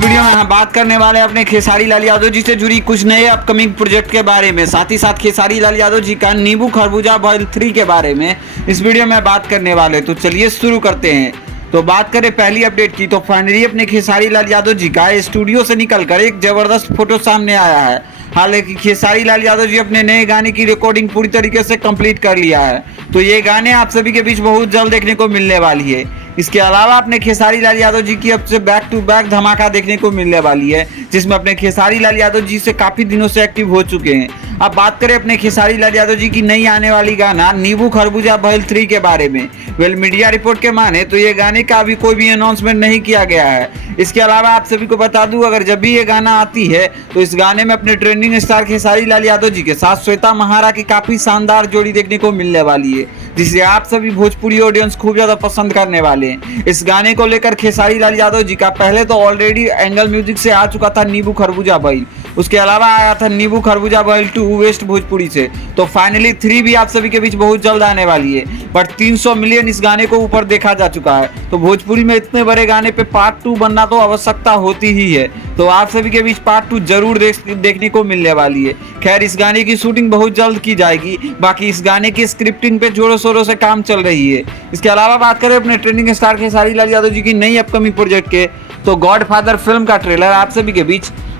Video में हम बात करने वाले हैं अपने खेसारी लाल यादव जी से जुड़ी कुछ नए अपकमिंग प्रोजेक्ट के बारे में, साथ ही साथ खेसारी लाल यादव जी का नींबू खरबूजा बॉयल 3 के बारे में इस वीडियो में बात करने वाले। तो चलिए शुरू करते हैं। तो बात करें पहली अपडेट की, तो फाइनली अपने खेसारी लाल यादव जी का स्टूडियो से निकलकर एक जबरदस्त फोटो सामने आया है। हालांकि खेसारी लाल यादव जी अपने नए गाने की रिकॉर्डिंग पूरी तरीके से कंप्लीट कर लिया है, तो ये गाने आप सभी के बीच बहुत जल्द देखने को मिलने वाली है। इसके अलावा अपने खेसारी लाल यादव जी की अब से बैक टू बैक धमाका देखने को मिलने वाली है, जिसमें अपने खेसारी लाल यादव जी से काफी दिनों से एक्टिव हो चुके हैं। अब बात करें अपने खेसारी लाल यादव जी की नई आने वाली गाना नींबू खरबूजा बॉयल 3 के बारे में। मीडिया रिपोर्ट के माने तो ये गाने का अभी कोई भी अनाउंसमेंट नहीं किया गया है। इसके अलावा आप सभी को बता दूं, अगर जब भी ये गाना आती है तो इस गाने में अपने ट्रेंडिंग स्टार खेसारी लाल यादव जी के साथ श्वेता महारा की काफी शानदार जोड़ी देखने को मिलने वाली है, जिसे आप सभी भोजपुरी ऑडियंस खूब ज्यादा पसंद करने वाले हैं। इस गाने को लेकर खेसारी लाल यादव जी का पहले तो ऑलरेडी एंगल म्यूजिक से आ चुका था नींबू खरबूजा बॉयल, उसके अलावा आया था नींबू खरबूजा बॉयल 2 वेस्ट भोजपुरी से। तो फाइनली 3 भी आप सभी के बीच बहुत जल्द आने वाली है। बट 300 मिलियन इस गाने को ऊपर देखा जा चुका है, तो भोजपुरी में इतने बड़े गाने पे पार्ट 2 बनना तो आवश्यकता होती ही है। तो आप सभी के बीच पार्ट 2 जरूर देखने को मिलने वाली है। खैर, इस गाने की शूटिंग बहुत जल्द की जाएगी। बाकी इस गाने की स्क्रिप्टिंग पे जोरों शोरों से काम चल रही है। इसके अलावा बात करें अपने ट्रेंडिंग स्टार खेसारी लाल यादव जी की नई अपकमिंग प्रोजेक्ट के, तो गॉडफादर फिल्म का ट्रेलर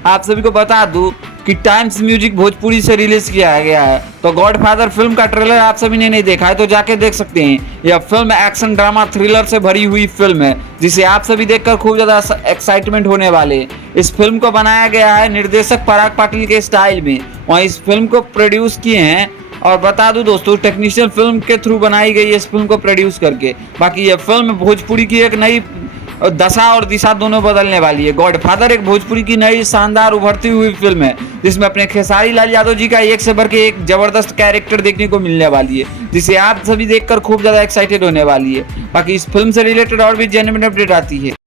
आप सभी को बता दूं कि टाइम्स म्यूजिक भोजपुरी से रिलीज किया गया है। तो गॉडफादर फिल्म का ट्रेलर आप सभी ने नहीं देखा है तो जाके देख सकते हैं। यह फिल्म एक्शन ड्रामा थ्रिलर से भरी हुई फिल्म है, जिसे आप सभी देखकर खूब ज्यादा एक्साइटमेंट होने वाले हैं। इस फिल्म को बनाया गया है निर्देशक पराग पाटिल के स्टाइल में, वहीं इस फिल्म को प्रोड्यूस किए हैं, और बता दूं दोस्तों, टेक्नीशियन फिल्म के थ्रू बनाई गई है इस फिल्म को प्रोड्यूस करके। बाकी यह फिल्म भोजपुरी की एक नई दशा और दिशा दोनों बदलने वाली है। गॉडफादर एक भोजपुरी की नई शानदार उभरती हुई फिल्म है, जिसमें अपने खेसारी लाल यादव जी का एक से बढ़ के एक जबरदस्त कैरेक्टर देखने को मिलने वाली है, जिसे आप सभी देखकर खूब ज्यादा एक्साइटेड होने वाली है। बाकी इस फिल्म से रिलेटेड और भी जेन्युइन अपडेट आती है।